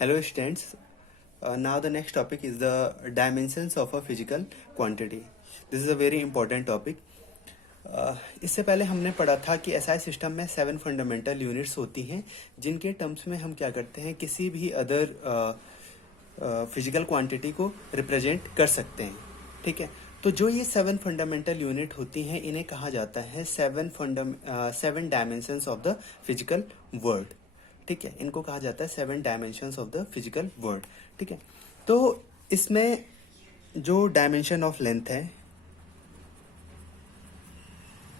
Hello students. Now the next topic is the dimensions of a physical quantity. This is a very important topic. इससे पहले हमने पढ़ा था कि SI system में 7 फंडामेंटल यूनिट्स होती हैं जिनके टर्म्स में हम क्या करते हैं, किसी भी अदर फिजिकल क्वांटिटी को रिप्रेजेंट कर सकते हैं. ठीक है, तो जो ये 7 फंडामेंटल यूनिट होती हैं इन्हें कहा जाता है 7 dimensions of the physical world. ठीक है, इनको कहा जाता है 7 dimensions of the physical world. ठीक है, तो इसमें जो डायमेंशन ऑफ लेंथ है,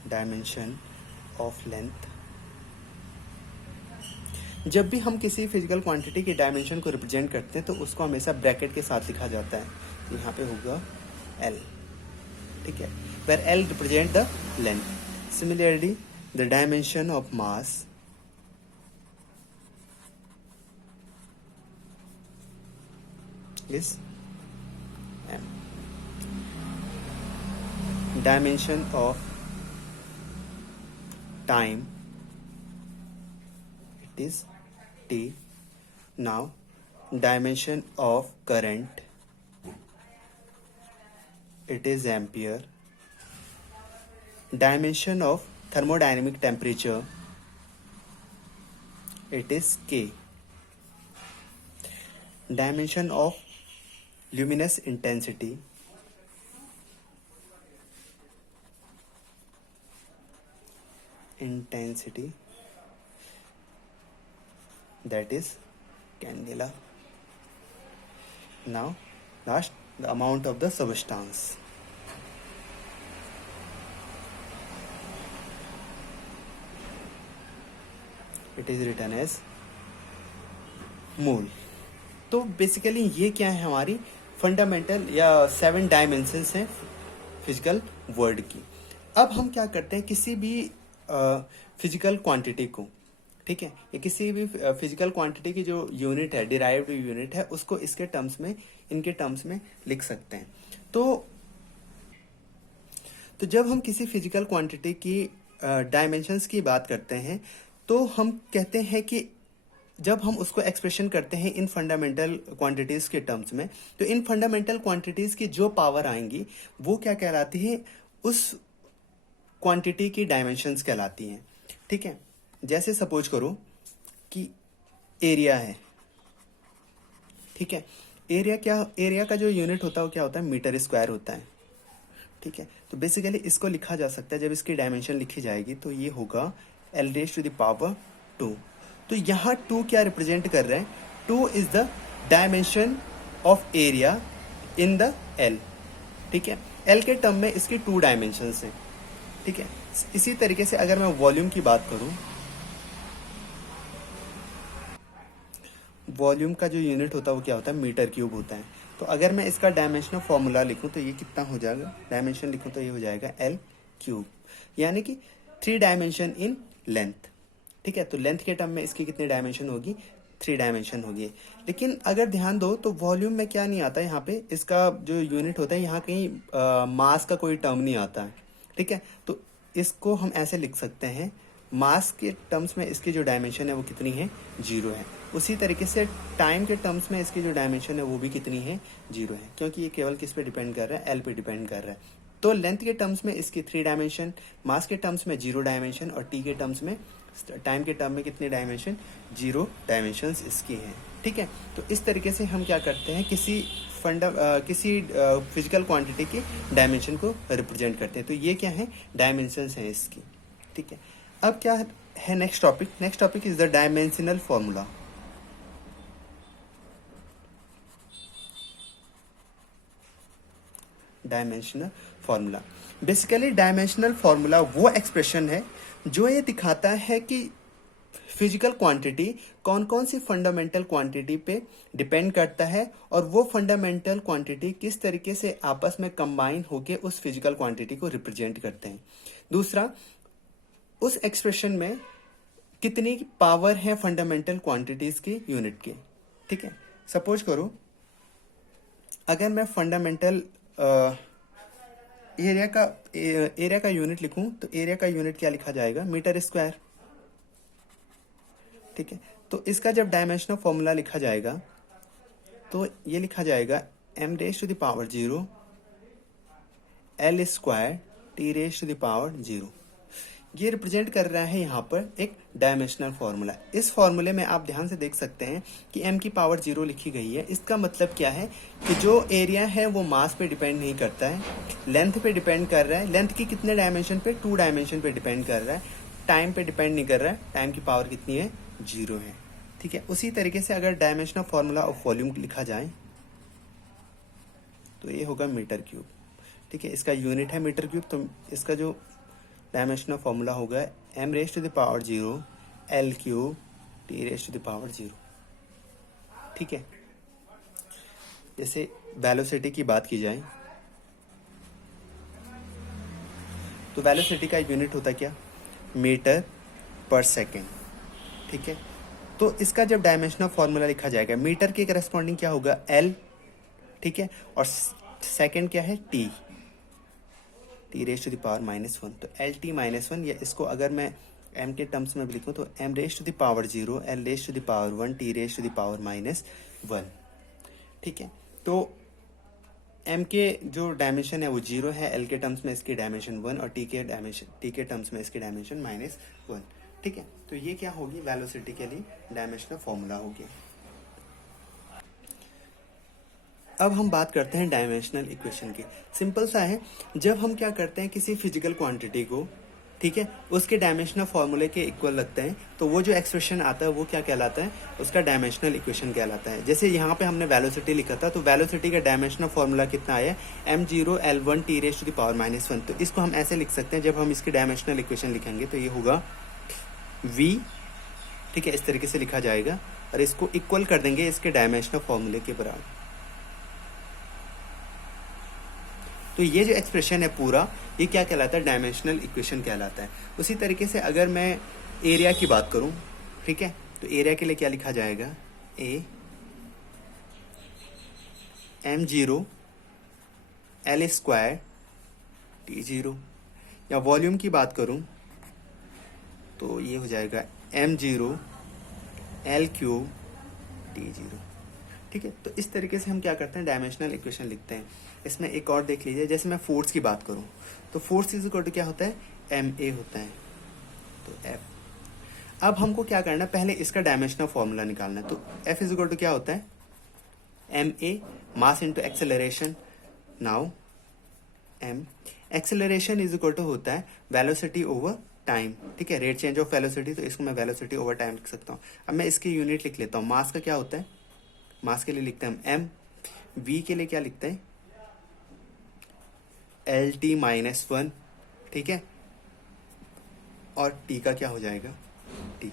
डायमेंशन ऑफ लेंथ, जब भी हम किसी फिजिकल क्वांटिटी की डायमेंशन को रिप्रेजेंट करते हैं तो उसको हमेशा ब्रैकेट के साथ लिखा जाता है. तो यहाँ पे होगा L. ठीक है, where L represent the length. Similarly the dimension of mass is M. Dimension of time, it is T. Now dimension of current, it is ampere. Dimension of thermodynamic temperature, it is K. Dimension of luminous intensity, that is candela. Now last, the amount of the substance. It is written as mole. तो basically ये क्या है, हमारी fundamental या 7 dimensions हैं physical world की. अब हम क्या करते हैं, किसी भी फिजिकल क्वांटिटी को, ठीक है, या किसी भी फिजिकल क्वांटिटी की जो यूनिट है, डिराइव्ड यूनिट है, उसको इसके टर्म्स में, इनके टर्म्स में लिख सकते हैं. तो जब हम किसी फिजिकल क्वांटिटी की डायमेंशंस की बात करते हैं तो हम कहते हैं कि जब हम उसको एक्सप्रेशन करते हैं इन फंडामेंटल क्वांटिटीज के टर्म्स में, तो इन फंडामेंटल क्वांटिटीज की जो पावर आएंगी वो क्या कहलाती है, उस क्वांटिटी की डायमेंशंस कहलाती हैं. ठीक है, जैसे सपोज करो कि एरिया है. ठीक है, एरिया का जो यूनिट होता है वो क्या होता है, मीटर स्क्वायर होता है. ठीक है, तो बेसिकली इसको लिखा जा सकता है, जब इसकी डायमेंशन लिखी जाएगी तो ये होगा L⁻²2. तो यहाँ 2 क्या रिप्रेजेंट कर रहे हैं, 2 is the dimension of area in the L. ठीक है, L के टर्म में इसकी 2 डायमेंशंस हैं. ठीक है, इसी तरीके से अगर मैं वॉल्यूम की बात करूं, वॉल्यूम का जो यूनिट होता है वो क्या होता है, मीटर क्यूब होता है. तो अगर मैं इसका डायमेंशनल फॉर्मूला लिखूं तो ये कितना हो जाएगा, डायमेंशन लिखूं तो ये हो जाएगा L3, यानी कि 3 डायमेंशन इन लेंथ. ठीक है, तो लेंथ के टर्म में इसकी कितनी डायमेंशन होगी, 3 डायमेंशन होगी. लेकिन अगर ध्यान दो तो वॉल्यूम में क्या नहीं आता, यहाँ पे इसका जो यूनिट होता है, यहाँ कहीं मास का कोई टर्म नहीं आता है. ठीक है, तो इसको हम ऐसे लिख सकते हैं, मास के टर्म्स में इसकी जो डायमेंशन है वो कितनी है, 0 है. उसी तरीके से टाइम के टर्म्स में इसकी जो डायमेंशन है वो भी कितनी है, 0 है, क्योंकि ये केवल किस पे डिपेंड कर रहा है, L पे डिपेंड कर रहा है. तो लेंथ के टर्म्स में इसकी 3 डायमेंशन, मास के टर्म्स में 0 डायमेंशन, और टी के टर्म्स में, टाइम के टर्म में कितने डायमेंशन, 0 डायमेंशंस इसकी हैं. ठीक है, तो इस तरीके से हम क्या करते हैं, किसी फिजिकल क्वांटिटी की डायमेंशन को रिप्रेजेंट करते हैं. तो ये क्या है, डायमेंशंस हैं इसकी. ठीक है, अब क्या है next topic is the dimensional formula. Dimensional formula, basically dimensional formula वो एक्सप्रेशन है जो ये दिखाता है कि फिजिकल क्वांटिटी कौन कौन सी फंडामेंटल क्वांटिटी पे डिपेंड करता है, और वो फंडामेंटल क्वांटिटी किस तरीके से आपस में कंबाइन होके उस फिजिकल क्वांटिटी को रिप्रेजेंट करते हैं. दूसरा, उस एक्सप्रेशन में कितनी पावर है फंडामेंटल क्वांटिटीज की यूनिट के. ठीक है, सपोज करो अगर मैं फंडामेंटल एरिया का यूनिट लिखूं तो एरिया का यूनिट क्या लिखा जाएगा, मीटर स्क्वायर. ठीक है, तो इसका जब डायमेंशनल फॉर्मूला लिखा जाएगा तो ये लिखा जाएगा m⁻0 L² T⁻0। ये रिप्रेजेंट कर रहा है यहाँ पर एक डायमेंशनल फॉर्मूला। इस फॉर्मूले में आप ध्यान से देख सकते हैं कि m⁻0 लिखी गई है। इसका मतलब क्या है कि जो एरिया है वो मास पे डिपेंड नहीं करता है, लेंथ पे डिपेंड कर रहा है। लेंथ की कितने डायमेंशन पे? 2 डायमेंशन पे डिपेंड कर रहा है। टाइम पे डिपेंड नहीं कर रहा है, टाइम की पावर कितनी है? 0 है। ठीक है, उसी तरीके से अगर डायमेंशनल फॉर्मूला ऑफ वॉल्यूम लिखा जाए तो ये होगा मीटर क्यूब। ठीक है, इसका यूनिट है मीटर क्यूब, तो इसका जो डायमेंशनल फॉर्मूला होगा m⁻0 L³ T⁻0। ठीक है, जैसे वेलोसिटी की बात की जाए तो वेलोसिटी का यूनिट होता क्या? मीटर पर सेकेंड। ठीक है, तो इसका जब डायमेंशनल फॉर्मूला लिखा जाएगा, मीटर के करस्पॉन्डिंग क्या होगा? L। ठीक है, और सेकेंड क्या है? T। T⁻⁻1। तो LT-1, या इसको अगर मैं m के टर्म्स में भी लिखूं तो m⁻0 L⁻1 T⁻⁻1। ठीक है, तो m के जो डायमेंशन है वो 0 है, l के टर्म्स में इसकी डायमेंशन 1 और t के टर्म्स में इसकी डायमेंशन -1। ठीक है, तो ये क्या होगी? वेलोसिटी के लिए डायमेंशनल फॉर्मूला होगी। अब हम बात करते हैं डायमेंशनल इक्वेशन की। सिंपल सा है, जब हम क्या करते हैं किसी फिजिकल क्वांटिटी को, ठीक है, उसके डायमेंशनल फॉर्मूले के इक्वल लगते हैं तो वो जो एक्सप्रेशन आता है वो क्या कहलाता है? उसका डायमेंशनल इक्वेशन कहलाता है। जैसे यहाँ पे हमने वेलोसिटी लिखा था, तो वेलोसिटी का डायमेंशनल फॉर्मूला कितना आया? m0 L1 T⁻⁻1। तो इसको हम ऐसे लिख सकते हैं, जब हम इसकी डायमेंशनल इक्वेशन लिखेंगे तो ये होगा v। ठीक है, इस तरीके से लिखा जाएगा और इसको इक्वल कर देंगे इसके डायमेंशनल फॉर्मूले के बराबर। तो ये जो एक्सप्रेशन है पूरा, ये क्या कहलाता है? डायमेंशनल इक्वेशन कहलाता है। उसी तरीके से अगर मैं एरिया की बात करूं, ठीक है, तो एरिया के लिए क्या लिखा जाएगा? A m0 L² T0। या वॉल्यूम की बात करूं तो ये हो जाएगा m0 L³ T0। ठीक है, तो इस तरीके से हम क्या करते हैं? डायमेंशनल इक्वेशन लिखते हैं। इसमें एक और देख लीजिए, जैसे मैं फोर्स की बात करूं तो फोर्स इज इक्वल टू क्या होता है? ma होता है, तो F। अब हमको क्या करना है? पहले इसका डायमेंशनल फॉर्मूला निकालना है। तो F इज इक्वल टू क्या होता है? ma mass into acceleration. Now m acceleration is equal to होता है वेलोसिटी ओवर टाइम। ठीक है, रेट चेंज ऑफ वेलोसिटी, तो इसको मैं वेलोसिटी ओवर टाइम लिख सकता हूँ। अब मैं इसकी यूनिट लिख लेता हूँ। मास का क्या होता है? मास के लिए लिखते हैं हम m। v के लिए क्या लिखते हैं? LT-1। ठीक है, और t का क्या हो जाएगा? t।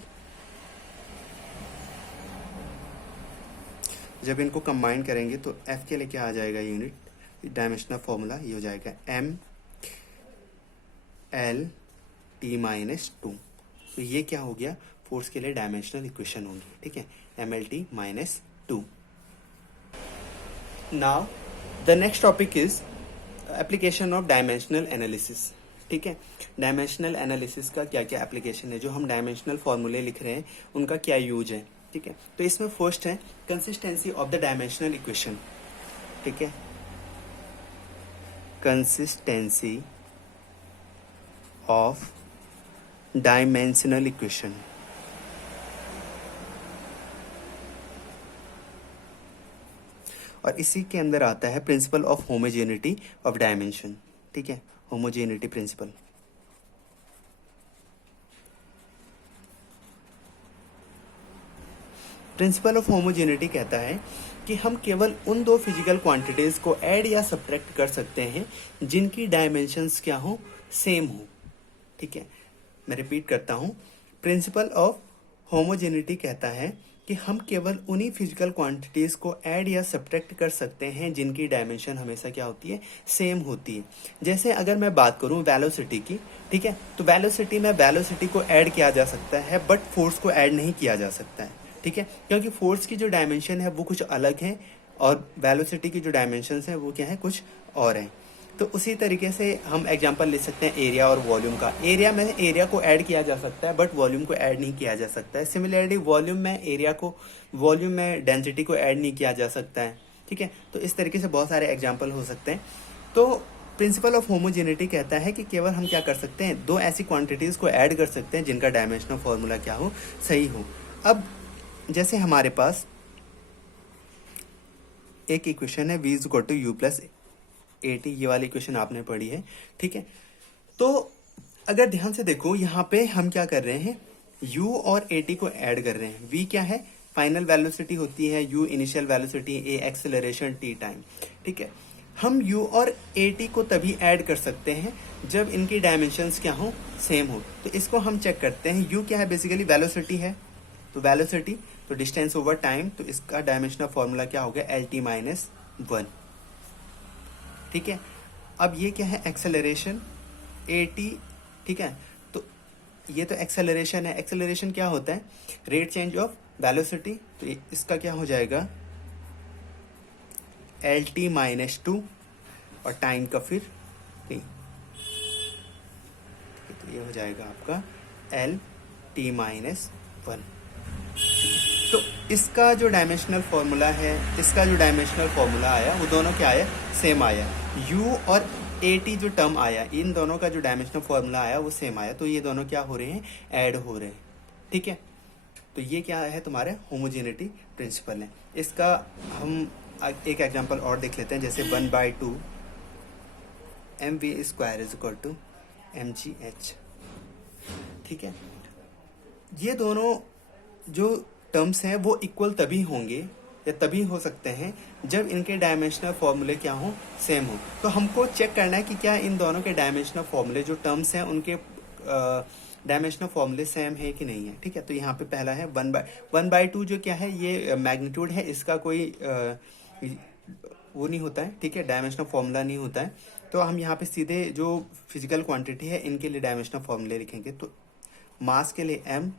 जब इनको कंबाइन करेंगे तो f के लिए क्या आ जाएगा यूनिट? डायमेंशनल फॉर्मूला ये हो जाएगा m L T-2। तो ये क्या हो गया? फोर्स के लिए डायमेंशनल इक्वेशन होगी। ठीक है, MLT-2। Now the next topic is application of dimensional analysis. ठीक है, डायमेंशनल एनालिसिस का क्या क्या एप्लीकेशन है? जो हम डायमेंशनल फॉर्मूले लिख रहे हैं उनका क्या यूज है? ठीक है, तो इसमें फर्स्ट है consistency of the dimensional equation. ठीक है, कंसिस्टेंसी ऑफ डायमेंशनल इक्वेशन। और इसी के अंदर आता है principle of homogeneity of dimension. ठीक है, homogeneity principle. Principle of homogeneity कहता है कि हम केवल उन दो फिजिकल क्वांटिटीज को ऐड या सब्ट्रैक्ट कर सकते हैं जिनकी डायमेंशंस क्या हो? सेम हो। ठीक है, मैं रिपीट करता हूं। प्रिंसिपल ऑफ होमोजेनिटी कहता है कि हम केवल उन्हीं फिजिकल क्वांटिटीज को ऐड या सब्ट्रैक्ट कर सकते हैं जिनकी डायमेंशन हमेशा क्या होती है? सेम होती है। जैसे अगर मैं बात करूं वेलोसिटी की, ठीक है, तो वेलोसिटी में वेलोसिटी को ऐड किया जा सकता है बट फोर्स को ऐड नहीं किया जा सकता है। ठीक है, क्योंकि फोर्स की जो डायमेंशन है वो कुछ अलग है और वेलोसिटी की जो डायमेंशन है वो क्या है? कुछ और है। तो उसी तरीके से हम एग्जांपल ले सकते हैं एरिया और वॉल्यूम का। एरिया में एरिया को ऐड किया जा सकता है बट वॉल्यूम को ऐड नहीं किया जा सकता है। सिमिलरली वॉल्यूम में डेंसिटी को ऐड नहीं किया जा सकता है, ठीक है। तो इस तरीके से बहुत सारे एग्जाम्पल हो सकते हैं। तो प्रिंसिपल ऑफ होमोजेनिटी कहता है कि केवल हम क्या कर सकते हैं, दो ऐसी क्वांटिटीज को ऐड कर सकते हैं जिनका डायमेंशनल फॉर्मूला क्या हो, सही हो। अब जैसे हमारे पास एक इक्वेशन है v is equal to u plus a t, ये वाली इक्वेशन आपने पढ़ी है, ठीक है। तो अगर ध्यान से देखो यहाँ पे हम क्या कर रहे हैं, u और ए टी को ऐड कर रहे हैं। v क्या है, फाइनल वेलोसिटी होती है, u initial velocity, a acceleration, t time, ठीक है। हम u और ए टी को तभी ऐड कर सकते हैं जब इनकी डायमेंशंस क्या हो, सेम हो। तो इसको हम चेक करते हैं। u क्या है, बेसिकली वेलोसिटी है, तो वेलोसिटी तो डिस्टेंस ओवर टाइम, तो इसका डायमेंशनल फॉर्मूला क्या हो गया, एल टी माइनस 1, ठीक है। अब ये क्या है, एक्सेलरेशन ए टी, ठीक है। तो ये तो एक्सेलरेशन है। एक्सेलरेशन क्या होता है, रेट चेंज ऑफ वेलोसिटी, तो इसका क्या हो जाएगा एल टी माइनस 2 और टाइम का फिर नहीं, तो ये हो जाएगा आपका एल टी माइनस 1। तो इसका जो डायमेंशनल फॉर्मूला है, इसका जो डायमेंशनल फॉर्मूला आया वो दोनों क्या आया, सेम आया। u और ए टी जो टर्म आया, इन दोनों का जो डायमेंशनल फॉर्मूला आया वो सेम आया। तो ये दोनों क्या हो रहे हैं, ऐड हो रहे हैं, ठीक है। तो ये क्या है, तुम्हारे होमोजेनिटी प्रिंसिपल है। इसका हम एक एग्जांपल और देख लेते हैं, जैसे 1/2 mv square is equal to mgh, ठीक है। ये दोनों जो टर्म्स हैं वो इक्वल तभी होंगे या तभी हो सकते हैं जब इनके डायमेंशनल फॉर्मूले क्या हो, सेम हो। तो हमको चेक करना है कि क्या इन दोनों के डायमेंशनल फॉर्मूले जो टर्म्स हैं उनके डायमेंशनल फॉर्मूले सेम है कि नहीं है, ठीक है। तो यहाँ पे पहला है 1/2 जो क्या है, ये मैग्नीट्यूड है, इसका कोई वो नहीं होता है, ठीक है, डायमेंशनल फॉर्मूला नहीं होता है। तो हम यहाँ पे सीधे जो फिजिकल क्वांटिटी है इनके लिए डायमेंशनल फॉर्मूले लिखेंगे। तो मास के लिए m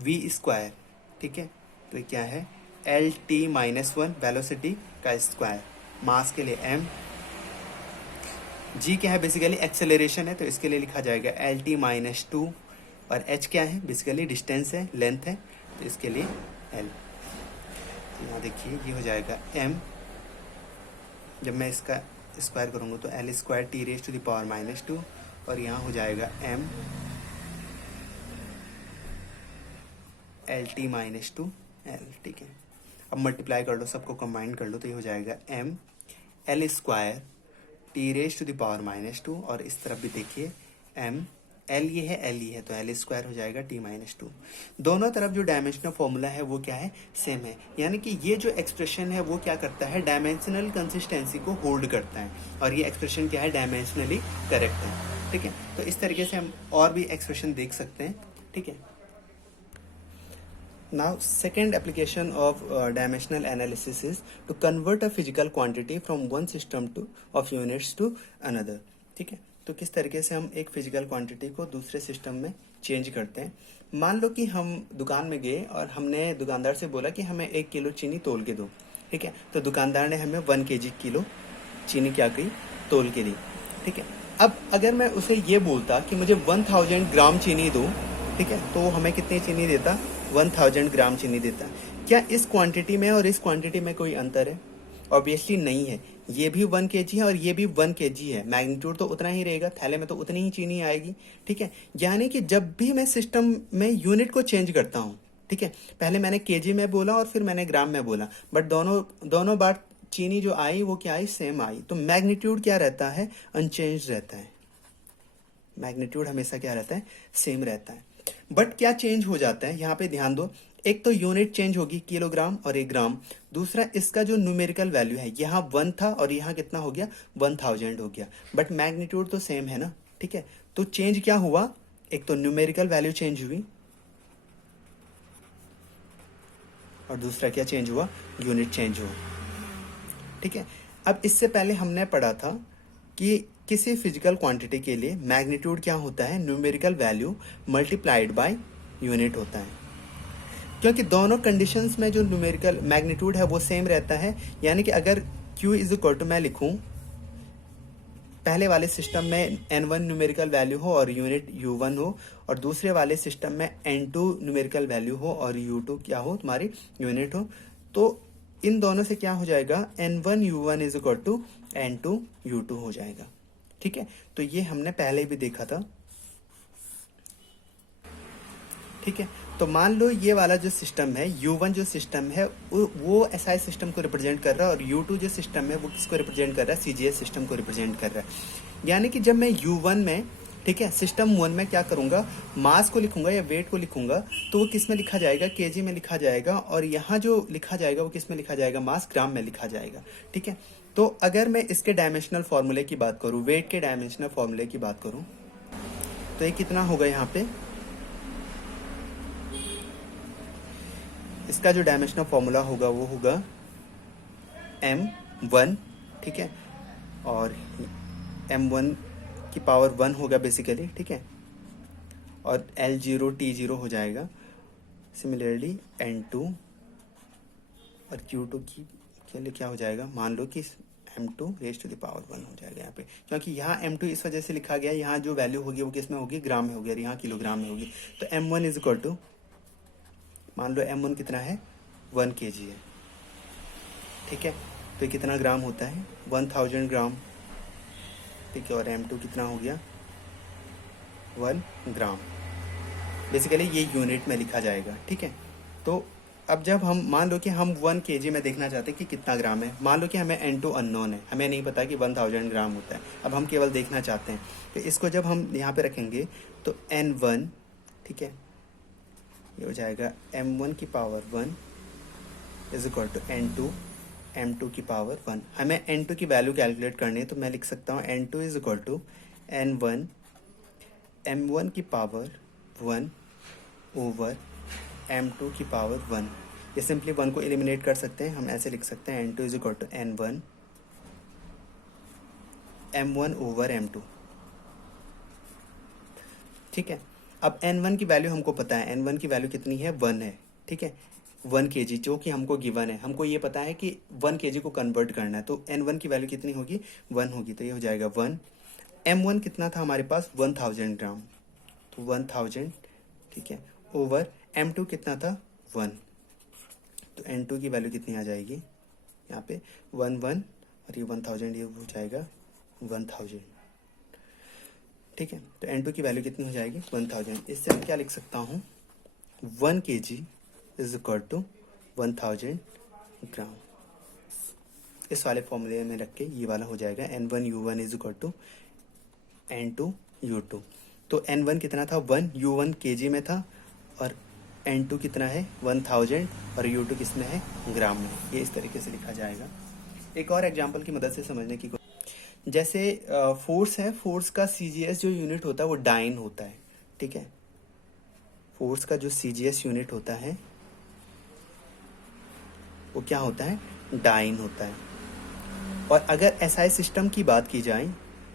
v स्क्वायर, ठीक है। तो क्या है एल टी माइनस 1 वेलोसिटी का स्क्वायर, मास के लिए m, g क्या है, बेसिकली एक्सेलरेशन है, तो इसके लिए लिखा जाएगा एल टी माइनस 2, और h क्या है, बेसिकली डिस्टेंस है, लेंथ है, तो इसके लिए l। यहाँ देखिए ये हो जाएगा m, जब मैं इसका स्क्वायर करूँगा तो L square T raise to the power minus 2, और यहाँ हो जाएगा m L T minus 2 L, ठीक है। अब मल्टीप्लाई कर लो, सबको कंबाइन कर लो, तो ये हो जाएगा m L square T raise to the power minus 2, और इस तरफ भी देखिए m एल ये है, एल ये है, तो एल स्क्वायर हो जाएगा टी माइनस 2। दोनों तरफ जो डायमेंशनल फॉर्मूला है वो क्या है, सेम है। यानी कि ये जो एक्सप्रेशन है वो क्या करता है, डायमेंशनल कंसिस्टेंसी को होल्ड करता है, और ये एक्सप्रेशन क्या है, डायमेंशनली करेक्ट है, ठीक है। तो इस तरीके से हम और भी एक्सप्रेशन देख सकते हैं, ठीक है। Now, second application of dimensional analysis is to convert a physical quantity from one system of units to another, ठीक है। तो किस तरीके से हम एक फिजिकल क्वांटिटी को दूसरे सिस्टम में चेंज करते हैं। मान लो कि हम दुकान में गए और हमने दुकानदार से बोला कि हमें 1 किलो चीनी तोल के दो, ठीक है। तो दुकानदार ने हमें 1 kg चीनी क्या की, तोल के दी, ठीक है। अब अगर मैं उसे ये बोलता कि मुझे 1000 ग्राम चीनी दो, ठीक है, तो हमें कितनी चीनी देता, 1000 ग्राम चीनी देता। क्या इस क्वांटिटी में और इस क्वांटिटी में कोई अंतर है? ऑब्वियसली नहीं है। ये भी 1 kg है और ये भी 1 kg है, मैग्नीट्यूड तो उतना ही रहेगा, थैले में तो उतनी ही चीनी आएगी, ठीक है। यानी कि जब भी मैं सिस्टम में यूनिट को चेंज करता हूँ, ठीक है, पहले मैंने kg में बोला और फिर मैंने ग्राम में बोला, बट दोनों बार चीनी जो आई वो क्या आई, सेम आई। तो मैग्नीट्यूड क्या रहता है, अनचेंज रहता है। मैग्नीट्यूड हमेशा क्या रहता है, सेम रहता है। बट क्या चेंज हो जाता है, यहाँ पे ध्यान दो, एक तो यूनिट चेंज होगी, किलोग्राम और 1 ग्राम। दूसरा इसका जो न्यूमेरिकल वैल्यू है, यहाँ 1 था और यहाँ कितना हो गया, 1000 हो गया, बट मैग्नीट्यूड तो सेम है ना, ठीक है। तो चेंज क्या हुआ, एक तो न्यूमेरिकल वैल्यू चेंज हुई और दूसरा क्या चेंज हुआ, यूनिट चेंज हुआ, ठीक है। अब इससे पहले हमने पढ़ा था कि किसी फिजिकल क्वांटिटी के लिए मैग्नीट्यूड क्या होता है, numerical value multiplied by unit होता है। क्योंकि दोनों कंडीशंस में जो न्यूमेरिकल मैग्नीट्यूड है वो सेम रहता है। यानी कि अगर Q इज इक्वल टू मैं लिखूं पहले वाले सिस्टम में n1 न्यूमेरिकल वैल्यू हो और यूनिट u1 हो, और दूसरे वाले सिस्टम में n2 न्यूमेरिकल वैल्यू हो और u2 क्या हो, तुम्हारी यूनिट हो, तो इन दोनों से क्या हो जाएगा, n1 u1 is equal to n2 u2 हो जाएगा। ठीक है, तो ये हमने पहले भी देखा था। ठीक है, तो मान लो ये वाला जो सिस्टम है u1 जो सिस्टम है वो SI सिस्टम को रिप्रेजेंट कर रहा है, और u2 जो सिस्टम है वो किसको रिप्रेजेंट कर रहा है, CGS सिस्टम को रिप्रेजेंट कर रहा है। यानी कि जब मैं u1 में, ठीक है, सिस्टम 1 में क्या करूंगा, मास को लिखूंगा या वेट को लिखूंगा, तो वो किस में लिखा जाएगा, केजी में लिखा जाएगा, और यहाँ जो लिखा जाएगा वो किस में लिखा जाएगा, मास ग्राम में लिखा जाएगा। ठीक है, तो अगर मैं इसके डायमेंशनल फॉर्मूले की बात करूँ, वेट के डायमेंशनल फॉर्मूले की बात करूँ, तो ये कितना होगा, यहाँ पे इसका जो डायमेंशनल फॉर्मूला होगा वो होगा m1, ठीक है, और m1 की पावर 1 होगा बेसिकली। ठीक है, और L0 T0 हो जाएगा। सिमिलरली n2 और q2 की के लिए क्या हो जाएगा, मान लो कि m2 raise to the power 1 हो जाएगा यहाँ पे, क्योंकि यहाँ m2 इस वजह से लिखा गया, यहाँ जो वैल्यू होगी वो किस में होगी, ग्राम में होगी, और यहाँ किलोग्राम में होगी। तो m1 इज इक्वल टू, मान लो m1 कितना है, 1 kg है। ठीक है, तो ये कितना ग्राम होता है, 1000 ग्राम। ठीक है, और m2 कितना हो गया, 1 ग्राम। बेसिकली ये यूनिट में लिखा जाएगा। ठीक है, तो अब जब हम मान लो कि हम 1 kg में देखना चाहते हैं कि कितना ग्राम है, मान लो कि हमें n2 अननोन है, हमें नहीं पता कि 1000 ग्राम होता है, अब हम केवल देखना चाहते हैं, तो इसको जब हम यहाँ पे रखेंगे तो n1, ठीक है, ये हो जाएगा m1 की power 1 is equal to n2 m2 की पावर 1। हमें n2 की वैल्यू कैलकुलेट करनी है, तो मैं लिख सकता हूँ n2 is equal to n1 m1 की पावर 1 ओवर m2 की पावर 1। ये सिंपली 1 को एलिमिनेट कर सकते हैं, हम ऐसे लिख सकते हैं n2 is equal to n1 m1 over m2। ठीक है, अब n1 की वैल्यू हमको पता है, n1 की वैल्यू कितनी है, 1 है। ठीक है, 1 kg जो कि हमको गिवन है, हमको ये पता है कि 1 kg को कन्वर्ट करना है, तो n1 की वैल्यू कितनी होगी, 1 होगी, तो ये हो जाएगा 1। m1 कितना था हमारे पास, 1000 ग्राम, तो 1000, ठीक है, ओवर m2 कितना था, 1, तो n2 की वैल्यू कितनी आ जाएगी, यहाँ पे 1 1 और ये 1000, ये हो जाएगा 1000। ठीक है, तो n2 की वैल्यू कितनी हो जाएगी, 1000। इससे मैं क्या लिख सकता हूँ, 1 kg इज इक्वल टू 1000 ग्राम। इस वाले फॉर्मूले में रख के ये वाला हो जाएगा n1 u1 is equal to n2 u2। तो n1 कितना था, 1, u1 kg में था, और n2 कितना है, 1000, और u2 किस में है, ग्राम में। ये इस तरीके से लिखा जाएगा। एक और एग्जांपल की मदद से समझने की, जैसे फोर्स है, फोर्स का CGS जो यूनिट होता है वो डाइन होता है। ठीक है, फोर्स का जो CGS यूनिट होता है वो क्या होता है, डाइन होता है। और अगर SI सिस्टम की बात की जाए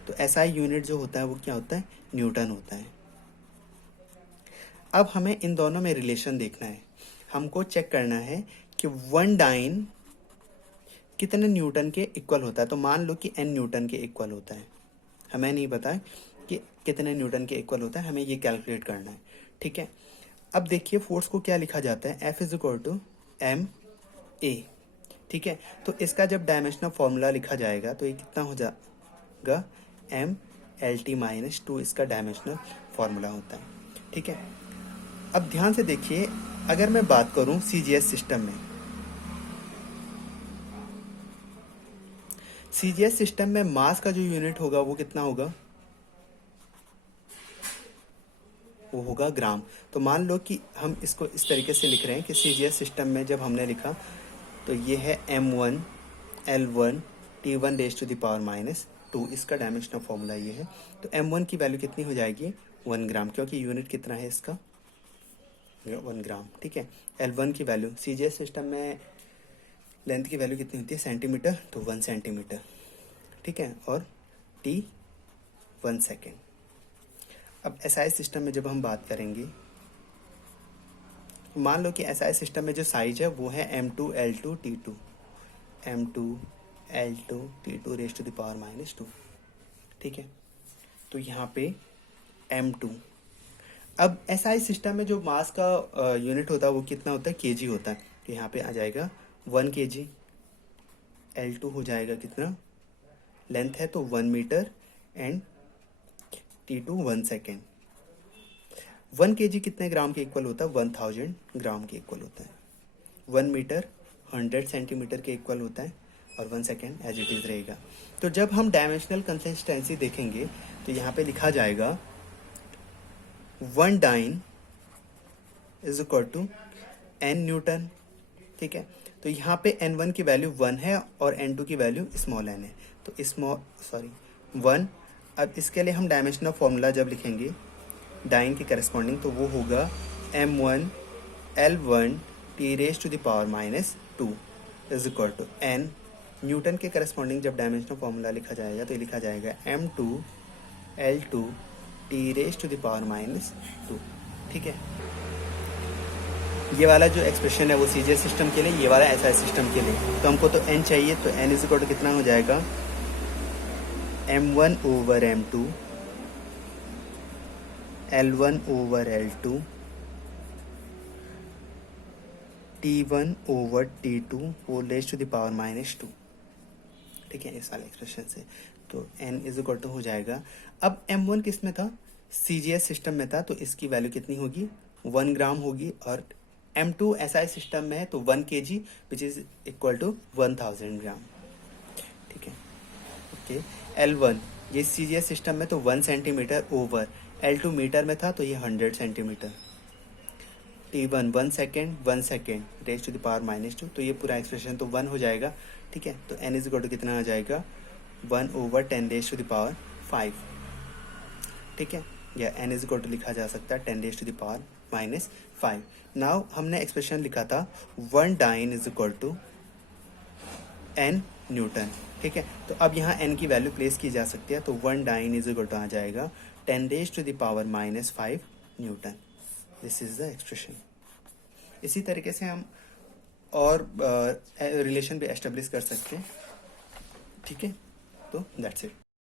तो SI यूनिट जो होता है वो क्या होता है, न्यूटन होता है। अब हमें इन दोनों में रिलेशन देखना है, हमको चेक करना है कि 1 डाइन कितने न्यूटन के इक्वल होता है। तो मान लो कि n न्यूटन के इक्वल होता है, हमें नहीं पता कि कितने न्यूटन के इक्वल होता है, हमें ये कैलकुलेट करना है। ठीक है, अब देखिए फोर्स को क्या लिखा जाता है, F is equal to m a. ठीक है, तो इसका जब डायमेंशनल फॉर्मूला लिखा जाएगा तो ये कितना हो जाएगा, m/L/T - 2 इसका डायमेंशनल फॉर्मूला होता है। ठीक है, अब ध्यान से देखिए, अगर मैं बात करूं CGS सिस्टम में, CGS सिस्टम में मास का जो यूनिट होगा वो कितना होगा, वो होगा ग्राम। तो मान लो कि हम इसको इस तरीके से लिख रहे हैं कि CGS सिस्टम में जब हमने लिखा तो ये है m1 L1 T1 raise to the power -2, इसका डायमेंशनल फॉर्मूला ये है। तो m1 की वैल्यू कितनी हो जाएगी, 1 ग्राम, क्योंकि यूनिट कितना है इसका, 1 ग्राम। ठीक है, L1 की वैल्यू, CGS सिस्टम में लेंथ की वैल्यू कितनी होती है, सेंटीमीटर, तो 1 सेंटीमीटर। ठीक है, और T 1 सेकेंड। अब SI सिस्टम में जब हम बात करेंगे, मान लो कि SI सिस्टम में जो साइज है वो है m2 L2 T2, m2 L2 T2 raise to the power -2। ठीक है, तो यहाँ पे m2। अब SI सिस्टम में जो मास का यूनिट होता है वो कितना होता है, kg होता है। तो यहाँ पे आ जाएगा 1 kg, L2 हो जाएगा कितना, लेंथ है तो 1 metre and T2 1 second. 1 kg कितने ग्राम के इक्वल होता है, 1000 ग्राम के इक्वल होता है। 1 मीटर 100 सेंटीमीटर के इक्वल होता है और 1 सेकेंड एज इट इज रहेगा। तो जब हम डायमेंशनल कंसिस्टेंसी देखेंगे तो यहाँ पे लिखा जाएगा 1 dyne is equal to n newton. ठीक है, तो यहाँ पे n1 की वैल्यू 1 है और n2 की वैल्यू स्मॉल n है, तो 1। अब इसके लिए हम डायमेंशनल फॉर्मूला जब लिखेंगे डाइन के करस्पॉन्डिंग, तो वो होगा m1 L1 t raise to the power -2 is equal to n। Newton के करस्पॉन्डिंग जब डायमेंशनल फॉर्मूला लिखा जाएगा तो लिखा जाएगा m2 L2 t raise to the power -2। ठीक है, ये वाला जो एक्सप्रेशन है वो सीजीएस सिस्टम के लिए, ये वाला एसआई सिस्टम के लिए। तो हमको तो n चाहिए, तो n इज इक्वल टू कितना हो जाएगा, m1 over m2 L1 over L2 T1 over T2 whole raise to the power -2। ठीक है, इस वाले एक्सप्रेशन से तो n इज इक्वल टू हो जाएगा। अब m1 किस में था, सीजीएस सिस्टम में था, तो इसकी वैल्यू कितनी होगी, 1 ग्राम होगी। और m2 एसआई सिस्टम में है तो 1 kg which is equal to 1000 gram. ठीक है, ओके। L1 ये सीजीएस सिस्टम में तो 1 सेंटीमीटर ओवर, L2 मीटर में था तो ये 100 centimetre. T1 1 second 1 second raise to the power -2, तो ये पूरा एक्सप्रेशन तो 1 हो जाएगा। ठीक है, तो n इज इक्वल टू कितना आ जाएगा, 1 over 10 raise to the power 5। ठीक है, या n इज इक्वल टू लिखा जा सकता है 10 raise to the power -5। Now हमने एक्सप्रेशन लिखा था 1 dyne is equal to n newton. ठीक है, तो अब यहाँ n की वैल्यू प्लेस की जा सकती है, तो 1 डाइन इज इक्वल टू आ जाएगा 10 raise to the power -5 newton. This is the expression. इसी तरीके से हम और रिलेशन भी एस्टेब्लिश कर सकते हैं। ठीक है, तो दैट्स इट।